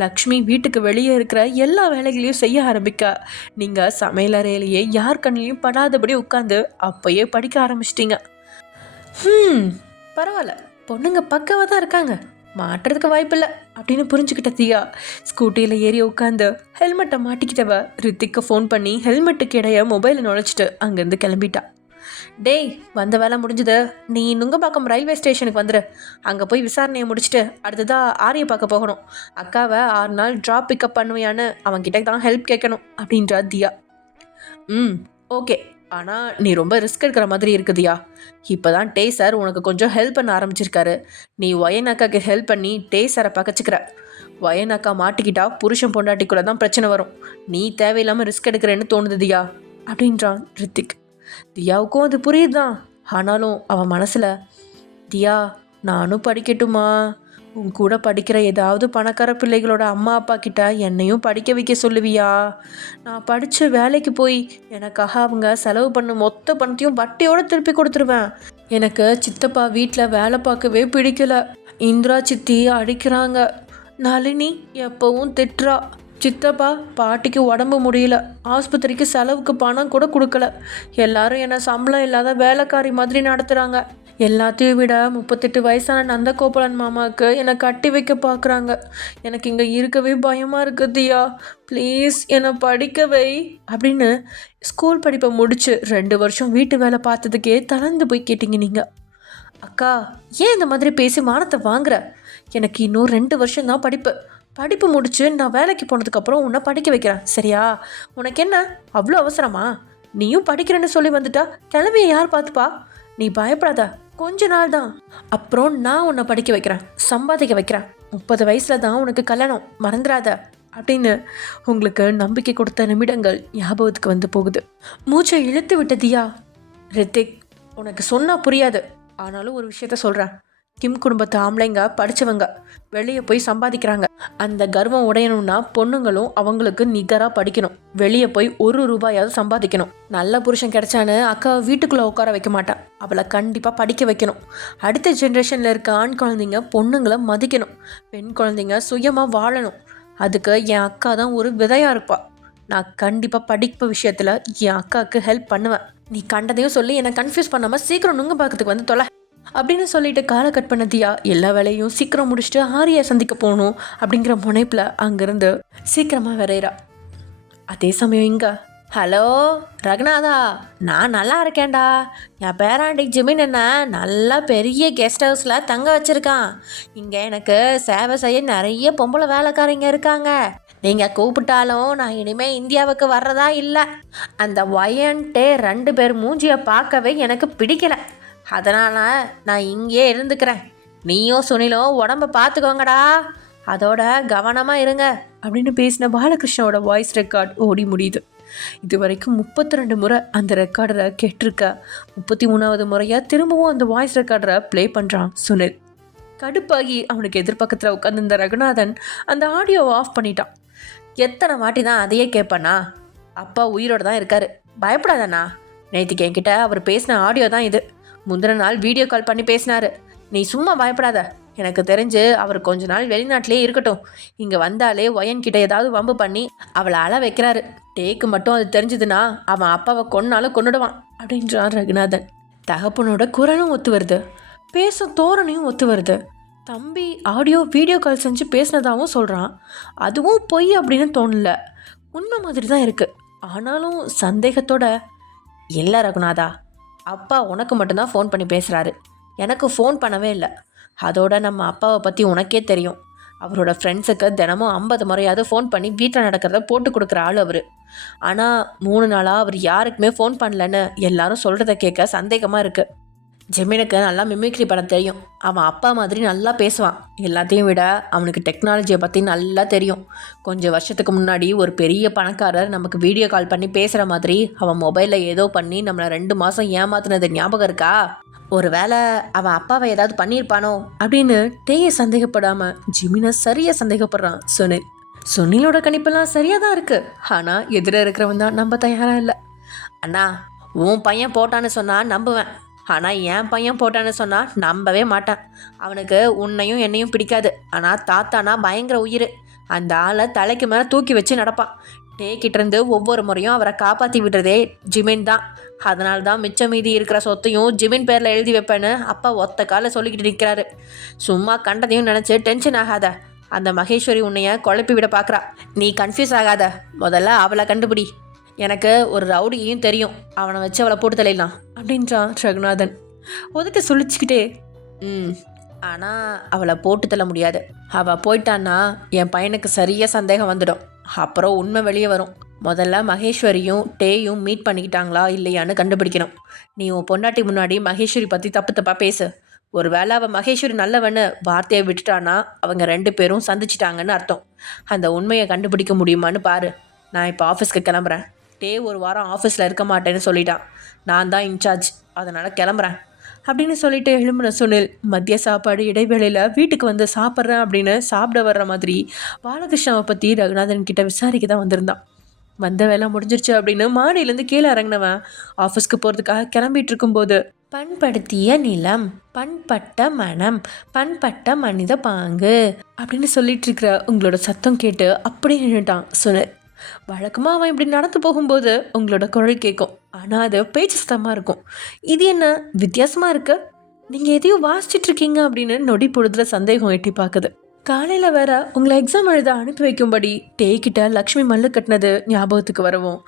லக்ஷ்மி வீட்டுக்கு வெளியே இருக்கிற எல்லா வேலைகளையும் செய்ய ஆரம்பிக்க நீங்கள் சமையலறையிலேயே யார் கண்ணிலையும் படாதபடி உட்காந்து அப்பயே படிக்க ஆரம்பிச்சிட்டிங்க. பரவாயில்ல, பொண்ணுங்க பக்கவாக தான் இருக்காங்க, மாட்டுறதுக்கு வாய்ப்பில்லை அப்படின்னு புரிஞ்சுக்கிட்ட தியா ஸ்கூட்டியில் ஏறி உட்காந்து ஹெல்மெட்டை மாட்டிக்கிட்டவ ரித்திக்கு ஃபோன் பண்ணி ஹெல்மெட்டுக்கு இடைய மொபைலை நுழைச்சிட்டு அங்கேருந்து கிளம்பிட்டா. டேய், வந்த வேலை முடிஞ்சுது, நீ நுங்கம்பாக்கம் ரயில்வே ஸ்டேஷனுக்கு வந்துடு. அங்கே போய் விசாரணையை முடிச்சுட்டு அடுத்ததாக ஆரியை பார்க்க போகணும். அக்காவை 6 நாள் ட்ராப் பிக்கப் பண்ணுவியான்னு அவன்கிட்ட தான் ஹெல்ப் கேட்கணும் அப்படின்றா தியா. ஓகே, ஆனால் நீ ரொம்ப ரிஸ்க் எடுக்கிற மாதிரி இருக்குதியா. இப்போ தான் டே சார் உனக்கு கொஞ்சம் ஹெல்ப் பண்ண ஆரம்பிச்சிருக்காரு. நீ ஒயன் அக்காவுக்கு ஹெல்ப் பண்ணி டே சாரை பகச்சிக்கிற. ஒயன் அக்கா மாட்டிக்கிட்டா புருஷன் பொண்டாட்டிக்குள்ள தான் பிரச்சனை வரும். நீ தேவையில்லாமல் ரிஸ்க் எடுக்கிறேன்னு தோணுது தியா அப்படின்றான் ரித்திக். தியாவுக்கும் அது புரியுதுதான். ஆனாலும் அவன் மனசில், தியா நானும் படிக்கட்டுமா? உன் கூட படிக்கிற ஏதாவது பணக்கார பிள்ளைகளோட அம்மா அப்பா கிட்ட என்னையும் படிக்க வைக்க சொல்லுவியா? நான் படித்து வேலைக்கு போய் எனக்காக அவங்க செலவு பண்ண மொத்த பணத்தையும் வட்டியோடு திருப்பி கொடுத்துருவேன். எனக்கு சித்தப்பா வீட்டில் வேலை பார்க்கவே பிடிக்கல. இந்திரா சித்தி அடிக்கிறாங்க. நளினி எப்பவும் திட்டுறா. சித்தப்பா பாட்டிக்கு உடம்பு முடியல, ஆஸ்பத்திரிக்கு செலவுக்கு பணம் கூட கொடுக்கல. எல்லாரும் என்னை சம்பளம் இல்லாத வேலைக்காரி மாதிரி நடத்துகிறாங்க. எல்லாத்தையும் விட 38 வயசான நந்தகோபாலன் மாமாவுக்கு என்னை கட்டி வைக்க பார்க்குறாங்க. எனக்கு இங்கே இருக்கவே பயமாக இருக்குது தியா, ப்ளீஸ் என்னை படிக்க வை அப்படின்னு ஸ்கூல் படிப்பை முடித்து 2 வருஷம் வீட்டு வேலை பார்த்ததுக்கே தளர்ந்து போய் கேட்டிங்க நீங்கள். அக்கா, ஏன் இந்த மாதிரி பேசி மானத்தை வாங்குற? எனக்கு இன்னும் 2 வருஷம் தான் படிப்பு முடிச்சு நான் வேலைக்கு போனதுக்கப்புறம் உன்னை படிக்க வைக்கிறேன், சரியா? உனக்கு என்ன அவ்வளோ அவசரமா? நீயும் படிக்கிறேன்னு சொல்லி வந்துட்டா கிளம்பிய யார் பார்த்துப்பா? நீ பயப்படாத, கொஞ்ச நாள் தான், அப்புறம் நான் உன்னை படிக்க வைக்கிறேன், சம்பாதிக்க வைக்கிறேன். 30 வயசில் தான் உனக்கு கல்யாணம், மறந்துடாத அப்படின்னு உங்களுக்கு நம்பிக்கை கொடுத்த நிமிடங்கள் ஞாபகத்துக்கு வந்து போகுது. மூச்சை இழுத்து விட்ட தியா, ரித்திக் உனக்கு சொன்னால் புரியாது, ஆனாலும் ஒரு விஷயத்த சொல்கிறேன். கிம் குடும்பத்து ஆம்பளைங்க படித்தவங்க வெளியே போய் சம்பாதிக்கிறாங்க. அந்த கர்வம் உடையணும்னா பொண்ணுங்களும் அவங்களுக்கு நிகராக படிக்கணும். வெளியே போய் 1 ரூபாயாவது சம்பாதிக்கணும். நல்ல புருஷன் கிடைச்சான்னு அக்காவை வீட்டுக்குள்ளே உட்கார வைக்க மாட்டான். அவளை கண்டிப்பாக படிக்க வைக்கணும். அடுத்த ஜென்ரேஷனில் இருக்க ஆண் குழந்தைங்க பொண்ணுங்களை மதிக்கணும். பெண் குழந்தைங்க சுயமாக வாழணும். அதுக்கு என் அக்கா தான் ஒரு விதையாக இருப்பாள். நான் கண்டிப்பாக படிப்பு விஷயத்தில் என் அக்காவுக்கு ஹெல்ப் பண்ணுவேன். நீ கண்டதையும் சொல்லி என்னை கன்ஃபியூஸ் பண்ணாமல் சீக்கிரம் நுங்கம்பாக்கத்துக்கு வந்து தொலை அப்படின்னு சொல்லிட்டு காலை கட் பண்ண தியா எல்லா வேலையும் சீக்கிரம் முடிச்சுட்டு ஆரியை சந்திக்க போகணும் அப்படிங்கிற முனைப்பில் அங்கேருந்து சீக்கிரமாக விரைறா. அதே சமயம் இங்கே, ஹலோ ரகுநாதா, நான் நல்லா இருக்கேன்டா. என் பேராண்டி ஜிமின் என்ன நல்லா பெரிய கெஸ்ட் ஹவுஸில் தங்க வச்சுருக்கான். இங்கே எனக்கு சேவை செய்ய நிறைய பொம்பளை வேலைக்காரங்க இருக்காங்க. நீங்கள் கூப்பிட்டாலும் நான் இனிமேல் இந்தியாவுக்கு வர்றதா இல்லை. அந்த ஒயன்ட்டே 2 பேர் மூஞ்சியை பார்க்கவே எனக்கு பிடிக்கலை. அதனால் நான் இங்கேயே இருந்துக்கிறேன். நீயும் சுனிலும் உடம்பை பார்த்துக்கோங்கடா, அதோட கவனமாக இருங்க அப்படின்னு பேசின பாலகிருஷ்ணோட வாய்ஸ் ரெக்கார்ட் ஓடி முடியுது. இது வரைக்கும் 32 முறை அந்த ரெக்கார்டரை கேட்டிருக்க. 33வது முறையாக திரும்பவும் அந்த வாய்ஸ் ரெக்கார்டரை ப்ளே பண்ணுறான் சுனில். கடுப்பாகி அவனுக்கு எதிர்பக்கத்தில் உட்காந்துருந்த ரகுநாதன் அந்த ஆடியோவை ஆஃப் பண்ணிட்டான். எத்தனை வாட்டி தான் அதையே கேட்பானா? அப்பா உயிரோடு தான் இருக்காரு, பயப்படாதண்ணா. நேற்றுக்கு என்கிட்ட அவர் பேசின ஆடியோ தான் இது. முந்தின நாள் வீடியோ கால் பண்ணி பேசினாரு. நீ சும்மா பயப்படாத. எனக்கு தெரிஞ்சு அவர் கொஞ்ச நாள் வெளிநாட்டிலே இருக்கட்டும். இங்கே வந்தாலே ஒயன்கிட்ட ஏதாவது வம்பு பண்ணி அவளை அழ வைக்கிறாரு. டேக்கு மட்டும் அது தெரிஞ்சதுன்னா அவன் அப்பாவை கொன்னாலும் கொன்னுடுவான் அப்படின்றான் ரகுநாதன். தகப்பனோட குரலும் ஒத்து வருது, பேசும் தோரணையும் ஒத்து வருது. தம்பி ஆடியோ வீடியோ கால் செஞ்சு பேசினதாகவும் சொல்கிறான். அதுவும் பொய் அப்படின்னு தோணல, உண்மை மாதிரி தான் இருக்குது. ஆனாலும் சந்தேகத்தோட, இல்லை ரகுநாதா, அப்பா உனக்கு மட்டும்தான் ஃபோன் பண்ணி பேசுகிறாரு, எனக்கு ஃபோன் பண்ணவே இல்லை. அதோட நம்ம அப்பாவை பற்றி உனக்கே தெரியும். அவரோட ஃப்ரெண்ட்ஸுக்கு தினமும் 50 முறையாவது ஃபோன் பண்ணி வீட்டில் நடக்கிறத போட்டு கொடுக்குற ஆள் அவர். ஆனால் 3 நாளாக அவர் யாருக்குமே ஃபோன் பண்ணலன்னு எல்லாரும் சொல்கிறத கேட்க சந்தேகமாக இருக்குது. ஜெமினுக்கு நல்லா மிமிக்ரி பண்ண தெரியும். அவன் அப்பா மாதிரி நல்லா பேசுவான். எல்லாத்தையும் விட அவனுக்கு டெக்னாலஜியை பற்றி நல்லா தெரியும். கொஞ்சம் வருஷத்துக்கு முன்னாடி ஒரு பெரிய பணக்காரர் நமக்கு வீடியோ கால் பண்ணி பேசுகிற மாதிரி அவன் மொபைலில் ஏதோ பண்ணி நம்மளை 2 மாதம் ஏமாத்துனது ஞாபகம் இருக்கா? ஒரு வேளை அவன் அப்பாவை ஏதாவது பண்ணியிருப்பானோ அப்படின்னு டேயை சந்தேகப்படாமல் ஜிமினை சரியாக சந்தேகப்படுறான் சுனில். சுனிலோட கணிப்பெல்லாம் சரியாக தான் இருக்குது. ஆனால் எதிர இருக்கிறவன் தான் நம்ப தயாராக இல்லை. அண்ணா, உன் பையன் போட்டான்னு சொன்னால் நம்புவேன். ஆனால் என் பையன் போட்டான்னு சொன்னால் நம்பவே மாட்டேன். அவனுக்கு உன்னையும் என்னையும் பிடிக்காது. ஆனால் தாத்தானா பயங்கர உயிர். அந்த ஆளை தலைக்கு மேலே தூக்கி வச்சு நடப்பான். டேக்கிட்டேருந்து ஒவ்வொரு முறையும் அவரை காப்பாற்றி விடுறதே ஜிமின் தான். அதனால தான் மிச்சம் மீதி இருக்கிற சொத்தையும் ஜிமின் பேரில் எழுதி வைப்பேன்னு அப்பா ஒத்த காலை சொல்லிக்கிட்டு நிற்கிறாரு. சும்மா கண்டதையும் நினச்சி டென்ஷன் ஆகாத. அந்த மகேஸ்வரி உன்னைய குழப்பி விட பார்க்குறா. நீ கன்ஃபியூஸ் ஆகாத. முதல்ல அவளை கண்டுபிடி. எனக்கு ஒரு ரவுடியையும் தெரியும். அவனை வச்சு அவளை போட்டு தலையிடலாம் அப்படின்றான் ரகுநாதன். ஒதுக்க சொல்லிச்சுக்கிட்டே ஆனால் அவளை போட்டு தள்ள முடியாது. அவள் போயிட்டான்னா என் பையனுக்கு சரியாக சந்தேகம் வந்துடும். அப்புறம் உண்மை வெளியே வரும். முதல்ல மகேஸ்வரியும் டேயும் மீட் பண்ணிக்கிட்டாங்களா இல்லையான்னு கண்டுபிடிக்கணும். நீ உன் பொண்டாட்டி முன்னாடி மகேஸ்வரி பற்றி தப்பு தப்பாக பேசு. ஒரு வேளை அவள் மகேஸ்வரி நல்லவன்னு வார்த்தையை விட்டுட்டானா அவங்க 2 பேரும் சந்திச்சிட்டாங்கன்னு அர்த்தம். அந்த உண்மையை கண்டுபிடிக்க முடியுமான்னு பாரு. நான் இப்போ ஆஃபீஸ்க்கு கிளம்புறேன். டே ஒரு வாரம் ஆஃபீஸில் இருக்க மாட்டேன்னு சொல்லிட்டான். நான் தான் இன்சார்ஜ், அதனால் கிளம்புறேன் அப்படின்னு சொல்லிட்டு எழும்புன சுனில் மதிய சாப்பாடு இடைவேளையில் வீட்டுக்கு வந்து சாப்பிட்றேன் அப்படின்னு சாப்பிட வர்ற மாதிரி பாலகிருஷ்ணாவை பற்றி ரகுநாதன் கிட்ட விசாரிக்க தான் வந்திருந்தான். வந்த வேலை முடிஞ்சிருச்சு அப்படின்னு மாடியிலேருந்து கீழே இறங்கினவன் ஆஃபீஸ்க்கு போகிறதுக்காக கிளம்பிட்டு இருக்கும்போது பண்படுத்திய நிலம், பண்பட்ட மனம், பண்பட்ட மனித பாங்கு அப்படின்னு சொல்லிட்டு இருக்கிற உங்களோட சத்தம் கேட்டு அப்படியே நின்றுட்டான் சுனில். வழக்கமாக அவன் இப்படி நடந்து போகும்போது உங்களோட குரல் கேட்கும். ஆனால் அது பேச்சு சத்தமாக இருக்கும். இது என்ன வித்தியாசமாக இருக்கு? நீங்கள் எதையும் வாசிச்சுட்டு இருக்கீங்க அப்படின்னு நொடி பொழுதுல சந்தேகம் எட்டி பார்க்குது. காலையில் வேற உங்களை எக்ஸாம் எழுத அனுப்பி வைக்கும்படி டேக்கிட்ட லக்ஷ்மி மல்லு கட்டினது ஞாபகத்துக்கு வரவும்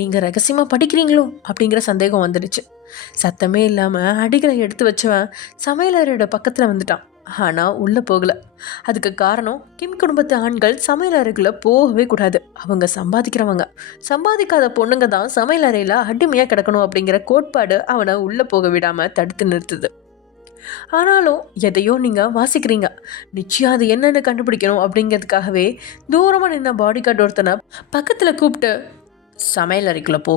நீங்கள் ரகசியமாக படிக்கிறீங்களோ அப்படிங்கிற சந்தேகம் வந்துடுச்சு. சத்தமே இல்லாமல் அடிகளை எடுத்து வச்சவன் சமையலறையோட பக்கத்தில் வந்துட்டான். ஆனால் உள்ளே போகலை. அதுக்கு காரணம் கிம் குடும்பத்து ஆண்கள் சமையல் அறைக்குள்ளே போகவே கூடாது. அவங்க சம்பாதிக்கிறவங்க. சம்பாதிக்காத பொண்ணுங்க தான் சமையல் அறையில் அடிமையாக கிடக்கணும் அப்படிங்கிற கோட்பாடு அவனை உள்ளே போக விடாமல் தடுத்து நிறுத்துது. ஆனாலும் எதையோ நீங்கள் வாசிக்கிறீங்க. நிச்சயம் அது என்னென்னு கண்டுபிடிக்கணும் அப்படிங்கிறதுக்காகவே தூரமாக நின்ன பாடி கார்டு ஒருத்தனை பக்கத்தில் கூப்பிட்டு சமையல் அறைக்குள்ளே போ,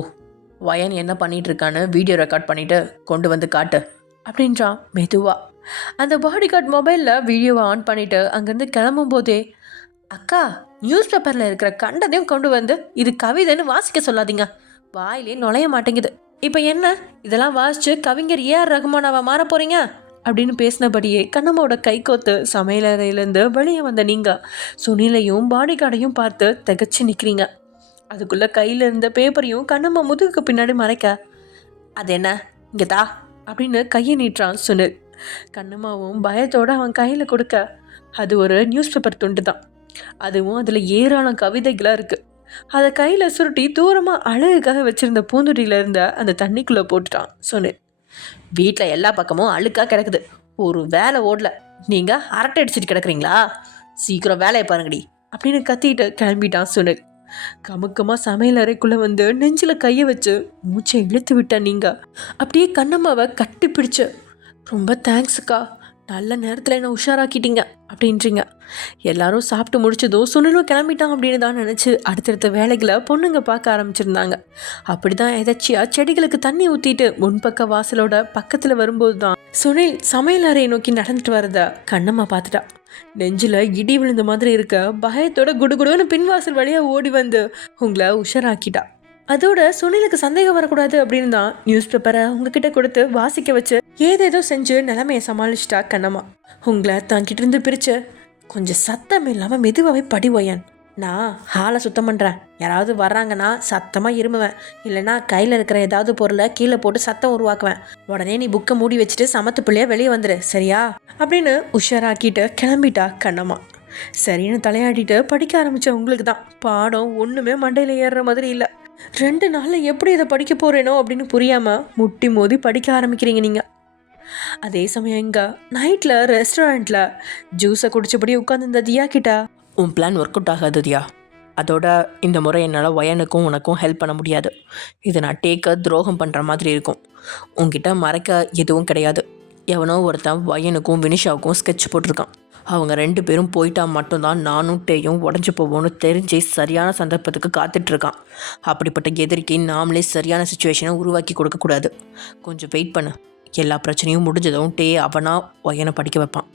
வயன் என்ன பண்ணிகிட்டு இருக்கான்னு வீடியோ ரெக்கார்ட் பண்ணிவிட்டு கொண்டு வந்து காட்டு அப்படின்றான் மெதுவாக. அந்த பாடி கார்டு மொபைலில் வீடியோவை ஆன் பண்ணிவிட்டு அங்கேருந்து கிளம்பும் போதே அக்கா, நியூஸ் பேப்பரில் இருக்கிற கண்டதையும் கொண்டு வந்து இது கவிதைன்னு வாசிக்க சொல்லாதீங்க. வாயிலே நுழைய மாட்டேங்குது. இப்போ என்ன இதெல்லாம் வாசித்து கவிஞர் ஏஆர் ரகுமானாவை மாற போகிறீங்க அப்படின்னு பேசினபடியே கண்ணம்மாவோட கை கோத்து சமையலறையிலேருந்து வெளியே வந்த நீங்கள் சுனிலையும் பாடி கார்டையும் பார்த்து திகச்சு நிற்கிறீங்க. அதுக்குள்ளே கையில் இருந்த பேப்பரையும் கண்ணம்மா முதுகுக்கு பின்னாடி மறைக்க, அது என்ன இங்கே தா அப்படின்னு கையை நீட்டுறான் சுனில். கண்ணம்மாவும் பயத்தோடு அவன் கையில் கொடுக்க, அது ஒரு நியூஸ் பேப்பர் துண்டு தான். அதுவும் அதில் ஏராளம் கவிதைகளாக இருக்குது. அதை கையில் சுருட்டி தூரமாக அழகுக்காக வச்சுருந்த பூந்துடியில் இருந்த அந்த தண்ணிக்குள்ளே போட்டுட்டான் சுனில். வீட்டில் எல்லா பக்கமும் அழுக்காக கிடக்குது. ஒரு வேலை ஓடல. நீங்கள் அரட்டை அடிச்சுட்டு கிடக்குறீங்களா? சீக்கிரம் வேலையை பாருங்கடி அப்படின்னு கத்திட்டு கிளம்பிட்டான் சுனில். கமுக்கமாக சமையல் அறைக்குள்ளே வந்து நெஞ்சில் கையை வச்சு மூச்சை இழுத்து விட்டா நீங்கள் அப்படியே கண்ணம்மாவை கட்டி பிடிச்சு, ரொம்ப தேங்க்ஸுக்கா, நல்ல நேரத்தில் என்ன உஷாராக்கிட்டீங்க அப்படின்றீங்க. எல்லாரும் சாப்பிட்டு முடிச்சதும் சுனிலும் கிளம்பிட்டான் அப்படின்னு தான் நினச்சி அடுத்தடுத்த வேலைகளை பொண்ணுங்க பார்க்க ஆரம்பிச்சிருந்தாங்க. அப்படி தான் எதாச்சியாக செடிகளுக்கு தண்ணி ஊற்றிட்டு முன்பக்க வாசலோட பக்கத்தில் வரும்போது தான் சுனில் சமையல் அறையை நோக்கி நடந்துட்டு வரத கண்ணம்மா பார்த்துட்டா. நெஞ்சில் இடி விழுந்த மாதிரி இருக்க பயத்தோட குடுகுடுன்னு பின்வாசல் வழியாக ஓடி வந்து உங்களை உஷாராக்கிட்டா. அதோட சுனிலுக்கு சந்தேகம் வரக்கூடாது அப்படின்னு தான் நியூஸ் பேப்பரை உங்ககிட்ட கொடுத்து வாசிக்க வச்சு ஏதேதோ செஞ்சு நிலைமையை சமாளிச்சிட்டா கண்ணம்மா. உங்களை தங்கிட்டு இருந்து பிரிச்சு, கொஞ்சம் சத்தம் இல்லாமல் மெதுவாகவே படி ஒயன். நான் ஹாலை சுத்தம் பண்ணுறேன். யாராவது வர்றாங்கன்னா சத்தமாக இருமுவேன். இல்லைன்னா கையில் இருக்கிற ஏதாவது பொருளை கீழே போட்டு சத்தம் உருவாக்குவேன். உடனே நீ புக்கை மூடி வச்சுட்டு சமத்து பிள்ளையா வெளியே வந்துடு, சரியா அப்படின்னு உஷாராக்கிட்டு கிளம்பிட்டா கண்ணம்மா. சரின்னு தலையாடிட்டு படிக்க ஆரம்பித்த உங்களுக்கு தான் பாடம் ஒன்றுமே மண்டையில் ஏறுற மாதிரி இல்லை. 2 நாளில் எப்படி இதை படிக்க போகிறேனோ அப்படின்னு புரியாமல் முட்டி மோதி படிக்க ஆரம்பிக்கிறீங்க நீங்கள். அதே சமயம் இங்கே நைட்டில் ரெஸ்டாரண்ட்டில் ஜூஸை குடிச்சபடி உட்காந்துருந்த தியா கிட்ட, உன் பிளான் ஒர்க் அவுட் ஆகாது தியா. அதோட இந்த முறை என்னால் வயனுக்கும் உனக்கும் ஹெல்ப் பண்ண முடியாது. இதை நான் துரோகம் பண்ணுற மாதிரி இருக்கும். உன்கிட்ட மறைக்க எதுவும் கிடையாது. எவனோ ஒருத்தன் வயனுக்கும் வினிஷாவுக்கும் ஸ்கெட்ச் போட்டிருக்கான். அவங்க 2 பேரும் போயிட்டா மட்டும்தான் நானும் டேயும் உடஞ்சி போவோன்னு தெரிஞ்சு சரியான சந்தர்ப்பத்துக்கு காத்துட்ருக்கான். அப்படிப்பட்ட எதிரிக்கு நாமளே சரியான சுச்சுவேஷனை உருவாக்கி கொடுக்கக்கூடாது. கொஞ்சம் வெயிட் பண்ணு. எல்லா பிரச்சனையும் முடிஞ்சதும் டே அவனா வயனை படிக்க வைப்பான்.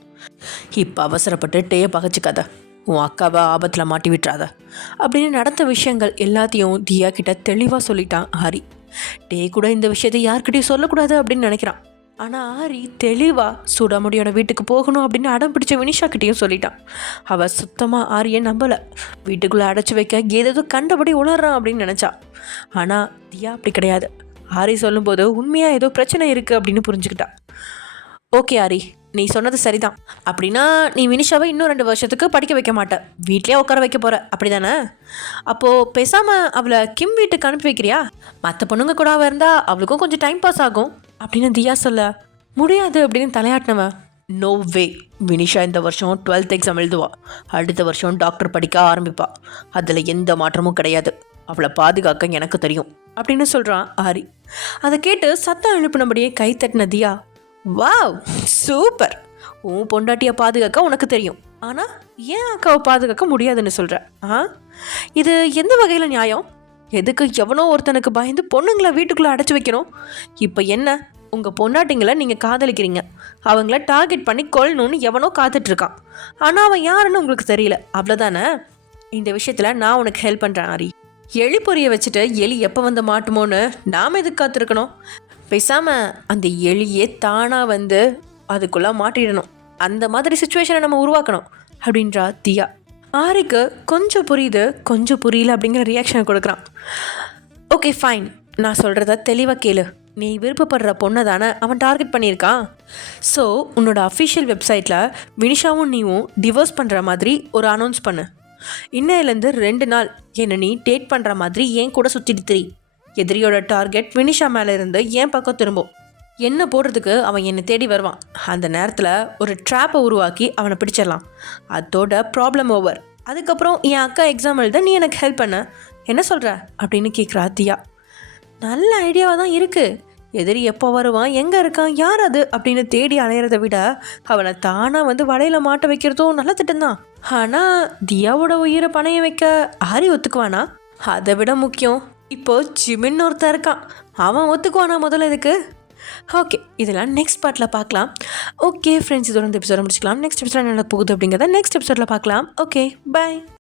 இப்போ அவசரப்பட்டு டேயை பகச்சிக்காத. உன் அக்காவை ஆபத்தில் மாட்டி விட்டுறாத அப்படின்னு நடந்த விஷயங்கள் எல்லாத்தையும் தியா கிட்ட தெளிவாக சொல்லிட்டான் ஆரி. டே கூட இந்த விஷயத்தை யார்கிட்டையும் சொல்லக்கூடாது அப்படின்னு நினைக்கிறான். ஆனால் ஆரி தெளிவாக சூடாமணியோட வீட்டுக்கு போகணும் அப்படின்னு அடம் பிடிச்ச வினிஷா கிட்டேயும் சொல்லிட்டான். அவள் சுத்தமாக ஆரியை நம்பலை. வீட்டுக்குள்ளே அடைச்சி வைக்க ஏதேதோ கண்டபடி உணர்றான் அப்படின்னு நினச்சா. ஆனால் தியா அப்படி கிடையாது. ஆரி சொல்லும்போது உண்மையாக ஏதோ பிரச்சனை இருக்குது அப்படின்னு புரிஞ்சுக்கிட்டா. ஓகே ஆரி, நீ சொன்னது சரிதான். அப்படின்னா நீ வினிஷாவை இன்னும் 2 வருஷத்துக்கு படிக்க வைக்க மாட்ட, வீட்லேயே உட்கார வைக்க போகிற, அப்படி தானே? அப்போது பேசாமல் அவளை கிம் வீட்டுக்கு அனுப்பி வைக்கிறியா? மற்ற பொண்ணுங்க கூட இருந்தால் அவளுக்கும் கொஞ்சம் டைம் பாஸ் ஆகும் அப்படின்னு தியா சொல்ல, முடியாது அப்படின்னு தலையாட்டினவன், நோ வே. வினிஷா இந்த வருஷம் 12th எக்ஸாம் எழுதுவா. அடுத்த வருஷம் டாக்டர் படிக்க ஆரம்பிப்பா. அதில் எந்த மாற்றமும் கிடையாது. அவளை பாதுகாக்க எனக்கு தெரியும் அப்படின்னு சொல்கிறான் ஆரி. அதை கேட்டு சத்தம் எழுப்பினபடியே கை தட்டின தியா, வாவ் சூப்பர், உன் பொண்டாட்டியை பாதுகாக்க உனக்கு தெரியும், ஆனால் ஏன் அக்காவை பாதுகாக்க முடியாதுன்னு சொல்கிற? இது எந்த வகையில் நியாயம்? எதுக்கு எவனோ ஒருத்தனுக்கு பயந்து பொண்ணுங்களை வீட்டுக்குள்ளே அடைச்சி வைக்கணும்? இப்போ என்ன, உங்கள் பொண்டாட்டிங்களை நீங்கள் காதலிக்கிறீங்க, அவங்கள டார்கெட் பண்ணி கொல்லணும்னு எவனோ காத்துட்ருக்கான். ஆனால் அவன் யாருன்னு உங்களுக்கு தெரியல, அவ்வளோதானே? இந்த விஷயத்தில் நான் உனக்கு ஹெல்ப் பண்ணுறேன் ஆரி. எலி பொரிய வச்சுட்டு எலி எப்போ வந்து மாட்டுமோன்னு நாம் எதுக்கு காத்திருக்கணும்? பேசாமல் அந்த எலியே தானாக வந்து அதுக்குள்ளே மாட்டிடணும். அந்த மாதிரி சுச்சுவேஷனை நம்ம உருவாக்கணும் அப்படின்றா தியா. ஆரிக்கு கொஞ்சம் புரியுது, கொஞ்சம் புரியல அப்படிங்கிற ரியாக்ஷனை கொடுக்குறான். ஓகே ஃபைன், நான் சொல்கிறத தெளிவாக கேளு. நீ விருப்பப்படுற பொண்ணை தானே அவன் டார்கெட் பண்ணியிருக்கான். ஸோ உன்னோட அஃபிஷியல் வெப்சைட்டில் வினிஷாவும் நீவும் டிவோர்ஸ் பண்ணுற மாதிரி ஒரு அனௌன்ஸ் பண்ணு. இன்னையிலேருந்து 2 நாள் என்னை நீ டேட் பண்ணுற மாதிரி ஏன் கூட சுற்றிட்டு திரி. எதிரியோட டார்கெட் வினிஷா மேலே இருந்து என் பக்கம் திரும்பும். என்ன போடுறதுக்கு அவன் என்னை தேடி வருவான். அந்த நேரத்தில் ஒரு ட்ராப்பை உருவாக்கி அவனை பிடிச்சிடலாம். அதோட ப்ராப்ளம் ஓவர். அதுக்கப்புறம் என் அக்கா எக்ஸாம் எழுத நீ எனக்கு ஹெல்ப் பண்ண, என்ன சொல்கிற அப்படின்னு கேட்குறா தியா. நல்ல ஐடியாவாக தான் இருக்குது. எதிரி எப்போ வருவான், எங்கே இருக்கான், யார் அது அப்படின்னு தேடி அலையிறதை விட அவனை தானாக வந்து வலையில் மாட்ட வைக்கிறதும் நல்ல திட்டம்தான். ஆனால் தியாவோட உயிரை பணைய வைக்க ஆரி ஒத்துக்குவானா? அதை விட முக்கியம், இப்போ ஜிமின்னு ஒருத்தன் இருக்கான், அவன் ஒத்துக்குவானா முதல்ல இதுக்கு? ஓகே, இதெல்லாம் நெக்ஸ்ட் பார்ட்டில் பார்க்கலாம். ஓகே ஃப்ரெண்ட்ஸ், இதோட இந்த எபிசோட முடிச்சுக்கலாம். நெக்ஸ்ட் எபிசோட என்ன போகுது அப்படிங்கிறத நெக்ஸ்ட் எபிசோடில் பார்க்கலாம். Okay, by.